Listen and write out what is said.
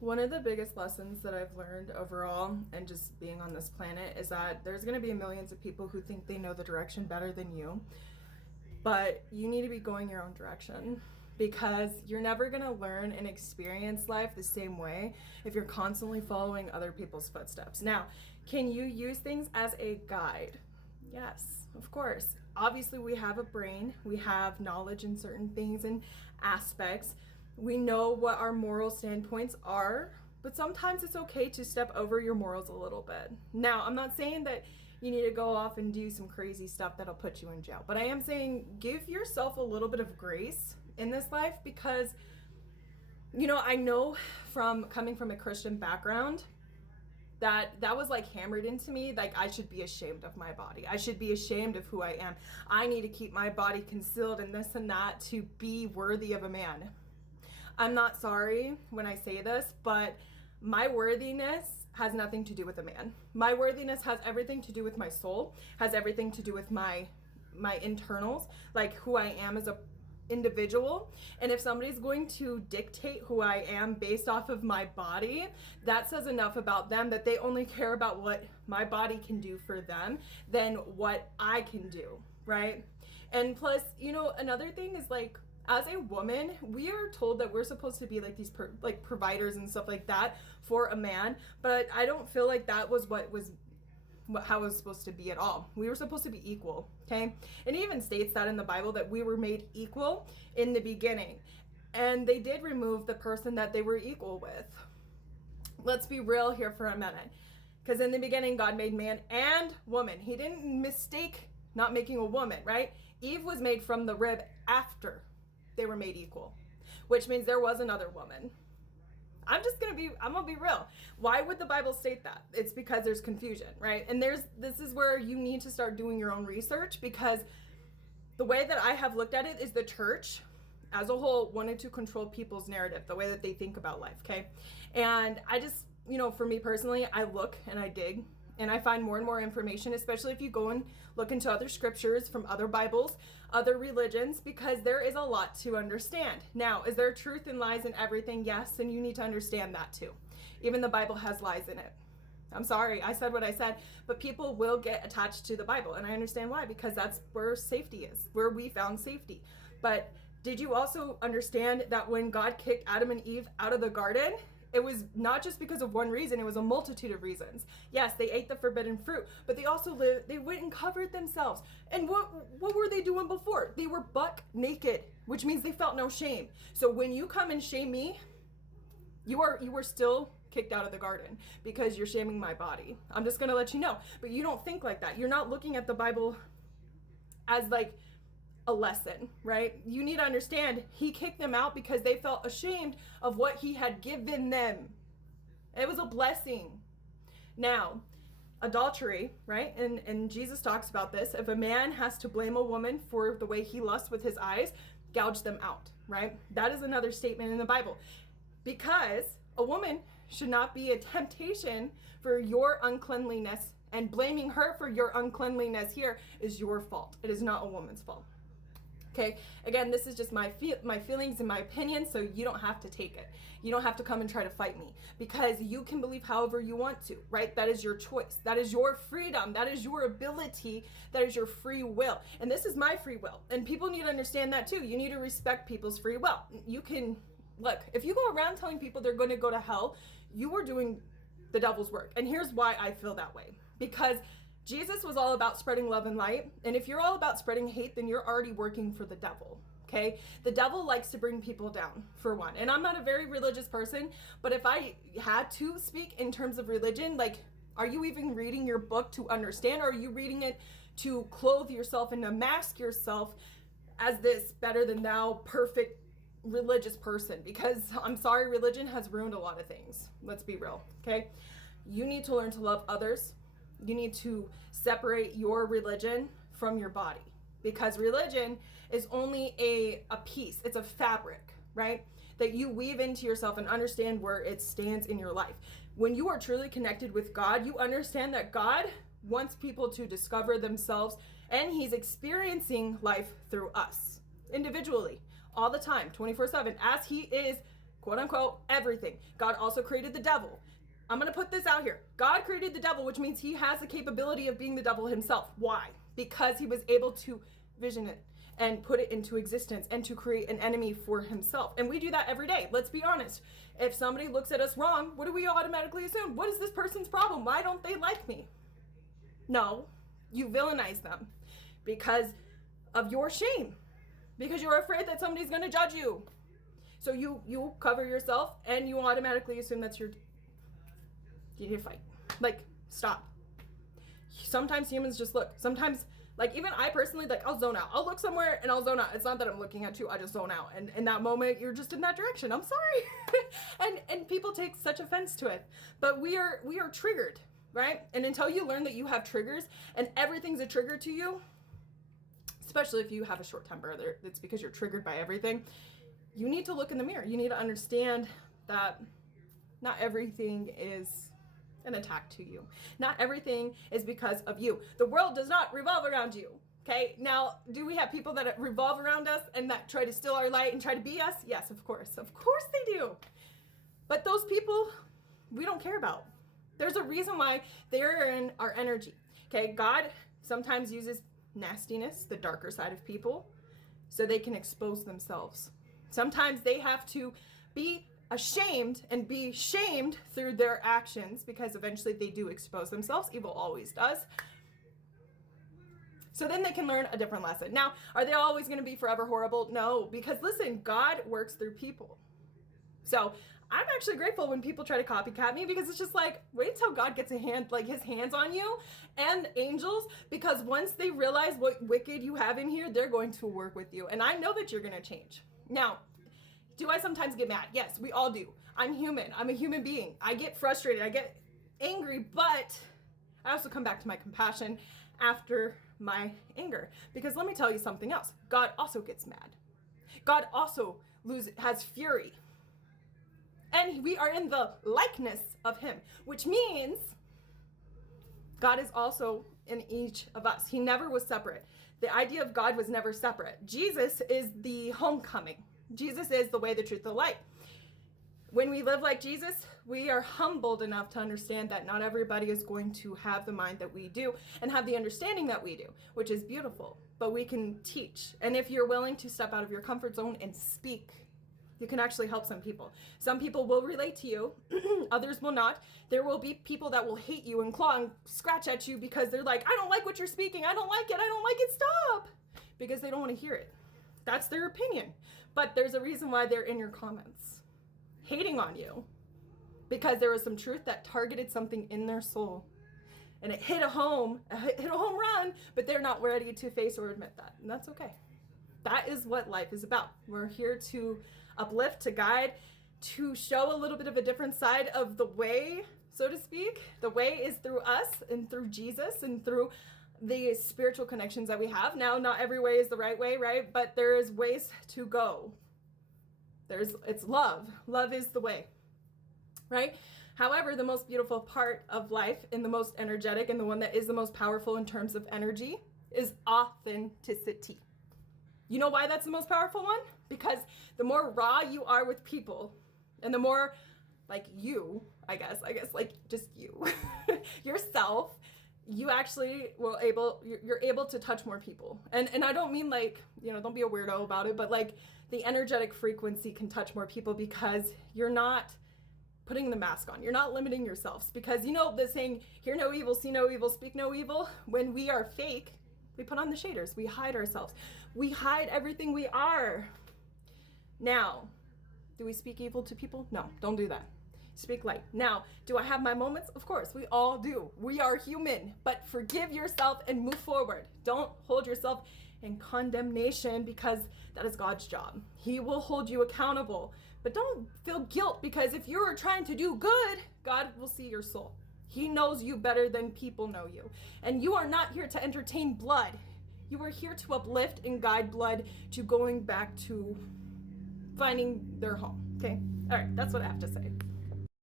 One of the biggest lessons that I've learned overall and just being on this planet is that there's going to be millions of people who think they know the direction better than you, but you need to be going your own direction because you're never going to learn and experience life the same way if you're constantly following other people's footsteps. Now, can you use things as a guide? Yes, of course. Obviously, we have a brain, we have knowledge in certain things and aspects. We know what our moral standpoints are, but sometimes it's okay to step over your morals a little bit. Now, I'm not saying that you need to go off and do some crazy stuff that'll put you in jail, but I am saying give yourself a little bit of grace in this life because, I know from coming from a Christian background, that was like hammered into me, like I should be ashamed of my body, I should be ashamed of who I am, I need to keep my body concealed and this and that to be worthy of a man. I'm not sorry when I say this, but my worthiness has nothing to do with a man. My worthiness has everything to do with my soul, has everything to do with my internals, like who I am as a individual. And if somebody's going to dictate who I am based off of my body, that says enough about them that they only care about what my body can do for them than what I can do, right? And plus, another thing is like, as a woman, we are told that we're supposed to be like these providers and stuff like that for a man, but I don't feel like that was how it was supposed to be at all. We were supposed to be equal, okay? And it even states that in the Bible that we were made equal in the beginning. And they did remove the person that they were equal with. Let's be real here for a minute. Because in the beginning, God made man and woman. He didn't mistake not making a woman, right? Eve was made from the rib after they were made equal, which means there was another woman. I'm gonna be real. Why would the Bible state that? It's because there's confusion, right? And this is where you need to start doing your own research, because the way that I have looked at it is the church as a whole wanted to control people's narrative, the way that they think about life, okay? And I just, for me personally, I look and I dig and I find more and more information, especially if you go and look into other scriptures from other Bibles, other religions, because there is a lot to understand. Now, is there truth and lies in everything? Yes, and you need to understand that too. Even the Bible has lies in it. I'm sorry, I said what I said, but people will get attached to the Bible, and I understand why, because that's where safety is, where we found safety. But did you also understand that when God kicked Adam and Eve out of the garden, it was not just because of one reason, it was a multitude of reasons. Yes, they ate the forbidden fruit, but they also they went and covered themselves. And what were they doing before? They were buck naked, which means they felt no shame. So when you come and shame me, you were still kicked out of the garden because you're shaming my body. I'm just going to let you know. But you don't think like that. You're not looking at the Bible as like a lesson, right? You need to understand he kicked them out because they felt ashamed of what he had given them. It was a blessing. Now, adultery, right? And Jesus talks about this. If a man has to blame a woman for the way he lusts with his eyes, gouge them out, right? That is another statement in the Bible. Because a woman should not be a temptation for your uncleanliness, and blaming her for your uncleanliness here is your fault. It is not a woman's fault. Okay, again, this is just my feelings and my opinion, so you don't have to take it. You don't have to come and try to fight me, because you can believe however you want to, right? That is your choice. That is your freedom. That is your ability. That is your free will. And this is my free will. And people need to understand that too. You need to respect people's free will. You can, look, if you go around telling people they're going to go to hell, you are doing the devil's work. And here's why I feel that way. Because Jesus was all about spreading love and light. And if you're all about spreading hate, then you're already working for the devil, okay? The devil likes to bring people down, for one. And I'm not a very religious person, but if I had to speak in terms of religion, like, are you even reading your book to understand? Or are you reading it to clothe yourself and to mask yourself as this better than thou, perfect religious person? Because I'm sorry, religion has ruined a lot of things. Let's be real, okay? You need to learn to love others. You need to separate your religion from your body, because religion is only a piece. It's a fabric, right? That you weave into yourself and understand where it stands in your life. When you are truly connected with God, you understand that God wants people to discover themselves, and he's experiencing life through us individually all the time, 24/7, as he is quote unquote, everything. God also created the devil. I'm going to put this out here. God created the devil, which means he has the capability of being the devil himself. Why? Because he was able to vision it and put it into existence and to create an enemy for himself. And we do that every day. Let's be honest. If somebody looks at us wrong, what do we automatically assume? What is this person's problem? Why don't they like me? No, you villainize them because of your shame, because you're afraid that somebody's going to judge you. So you cover yourself and you automatically assume that's you need to fight. Like, stop. Sometimes humans just look. Sometimes, like, even I personally, like, I'll zone out. I'll look somewhere and I'll zone out. It's not that I'm looking at you. I just zone out. And in that moment, you're just in that direction. I'm sorry. and people take such offense to it. But we are triggered, right? And until you learn that you have triggers and everything's a trigger to you, especially if you have a short temper, it's because you're triggered by everything. You need to look in the mirror. You need to understand that not everything is an attack to you. Not everything is because of you. The world does not revolve around you. Okay. Now, do we have people that revolve around us and that try to steal our light and try to be us? Yes, of course. Of course they do. But those people we don't care about. There's a reason why they're in our energy. Okay. God sometimes uses nastiness, the darker side of people, so they can expose themselves. Sometimes they have to be ashamed and be shamed through their actions because eventually they do expose themselves. Evil always does. So then they can learn a different lesson. Now, are they always going to be forever horrible? No, because listen, God works through people. So I'm actually grateful when people try to copycat me because it's just like, wait until God gets his hands on you and angels, because once they realize what wicked you have in here, they're going to work with you. And I know that you're going to change. Now, do I sometimes get mad? Yes, we all do. I'm human. I'm a human being. I get frustrated. I get angry, but I also come back to my compassion after my anger. Because let me tell you something else. God also gets mad. God also has fury. And we are in the likeness of him, which means God is also in each of us. He never was separate. The idea of God was never separate. Jesus is the homecoming. Jesus is the way, the truth, the light. When we live like Jesus, we are humbled enough to understand that not everybody is going to have the mind that we do and have the understanding that we do, which is beautiful, but we can teach. And if you're willing to step out of your comfort zone and speak, you can actually help some people. Some people will relate to you, others will not. There will be people that will hate you and claw and scratch at you because they're like, I don't like what you're speaking. I don't like it, stop. Because they don't want to hear it. That's their opinion. But there's a reason why they're in your comments, hating on you, because there was some truth that targeted something in their soul. And it hit a home run, but they're not ready to face or admit that. And that's okay. That is what life is about. We're here to uplift, to guide, to show a little bit of a different side of the way, so to speak. The way is through us and through Jesus and through the spiritual connections that we have. Now, not every way is the right way, right? But there is ways to go. It's love. Love is the way, right? However, the most beautiful part of life and the most energetic and the one that is the most powerful in terms of energy is authenticity. You know why that's the most powerful one? Because the more raw you are with people and the more like you, I guess like just you, yourself, you actually you're able to touch more people. And I don't mean like, don't be a weirdo about it, but like the energetic frequency can touch more people because you're not putting the mask on. You're not limiting yourselves because the saying, hear no evil, see no evil, speak no evil. When we are fake, we put on the shaders. We hide ourselves. We hide everything we are. Now, do we speak evil to people? No, don't do that. Speak light. Now, do I have my moments? Of course, we all do. We are human, but forgive yourself and move forward. Don't hold yourself in condemnation because that is God's job. He will hold you accountable, but don't feel guilt because if you're trying to do good, God will see your soul. He knows you better than people know you. And you are not here to entertain blood. You are here to uplift and guide blood to going back to finding their home. Okay? All right, that's what I have to say.